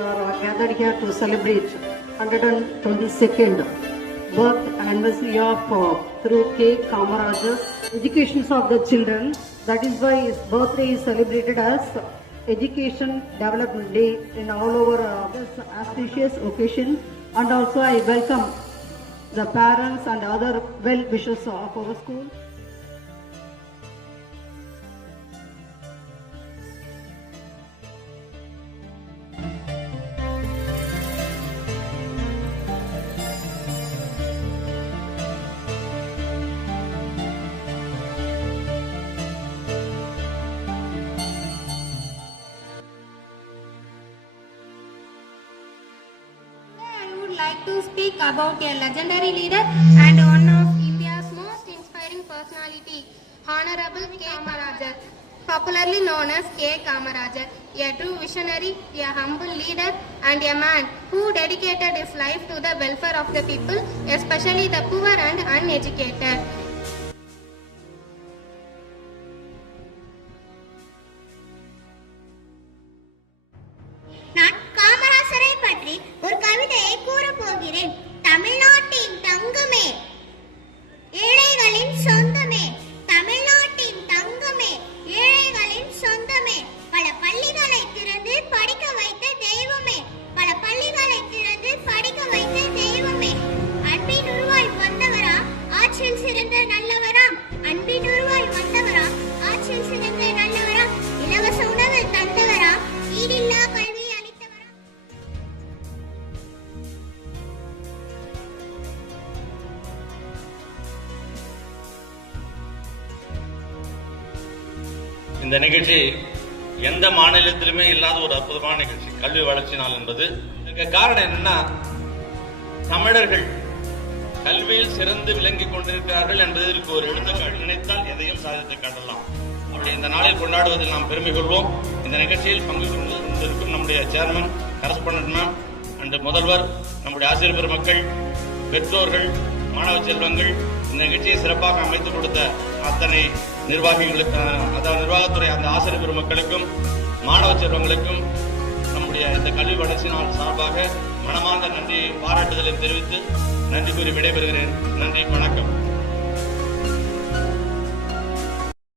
are gathered here to celebrate 122nd birth anniversary of through K. Kamarajar's education of the children. That is why his birthday is celebrated as Education Development Day in all over this auspicious occasion. And also I welcome the parents and other well wishers of our school. Like to speak about a legendary leader and one of India's most inspiring personality, Honorable K. Kamarajar, popularly known as K. Kamarajar, a true visionary, a humble leader, and a man who dedicated his life to the welfare of the people, especially the poor and uneducated. நான் காமராசரை பற்றி ஒரு கவிதையை கூறப்போகிறேன். தமிழ்நாட்டின் தங்கமே, ஏழைகளின் சொந்தமே, தமிழ்நாட்டின் தங்கமே, ஏழைகளின் சொந்தமே, பல பள்ளிகளை திறந்து படிக்க வைத்த தெய்வமே, பல பள்ளிகளை திறந்து படிக்க வைத்த தெய்வமே, அன்பின் உருவாய் வந்தவரா, ஆட்சியில் சிறந்த நல்லவரா, அன்பின் உருவாய் வந்தவரா, ஆட்சியில் சிறந்த நல்லவரா, இலவச உணவு தந்தவரா, ஈடில்லா கல்வி. இந்த நிகழ்ச்சி எந்த மாநிலத்திலுமே இல்லாத ஒரு அற்புதமான நிகழ்ச்சி, கல்வி வளர்ச்சி நாள் என்பது. இதுக்கு காரணம் என்னன்னா, தமிழர்கள் கல்வியில் சிறந்து விளங்கிக் கொண்டிருக்கிறார்கள் என்பதற்கு ஒரு எடுத்துக்காட்டு. நினைத்தால் எதையும் சாதித்து காட்டலாம். அப்படி இந்த நாளில் கொண்டாடுவதில் நாம் பெருமை கொள்வோம். இந்த நிகழ்ச்சியில் பங்கு கொண்டிருக்கும் நம்முடைய சேர்மன், கரஸ்பாண்டன்ட் மேம் அண்ட் முதல்வர், நம்முடைய ஆசிரியர் பெருமக்கள், பெற்றோர்கள், மாணவ செல்வங்கள், இந்த நிகழ்ச்சியை சிறப்பாக அமைத்துக் கொடுத்த அத்தனை நிர்வாகிகளுக்கு, அதாவது நிர்வாகத்துறை அந்த ஆசிரியர் பெருமக்களுக்கும் மாணவ செல்வங்களுக்கும் நம்முடைய இந்த கல்வி வளர்ச்சி நாள் சார்பாக மனமார்ந்த நன்றி பாராட்டுதலை தெரிவித்து நன்றி கூறி விடைபெறுகிறேன். நன்றி, வணக்கம்.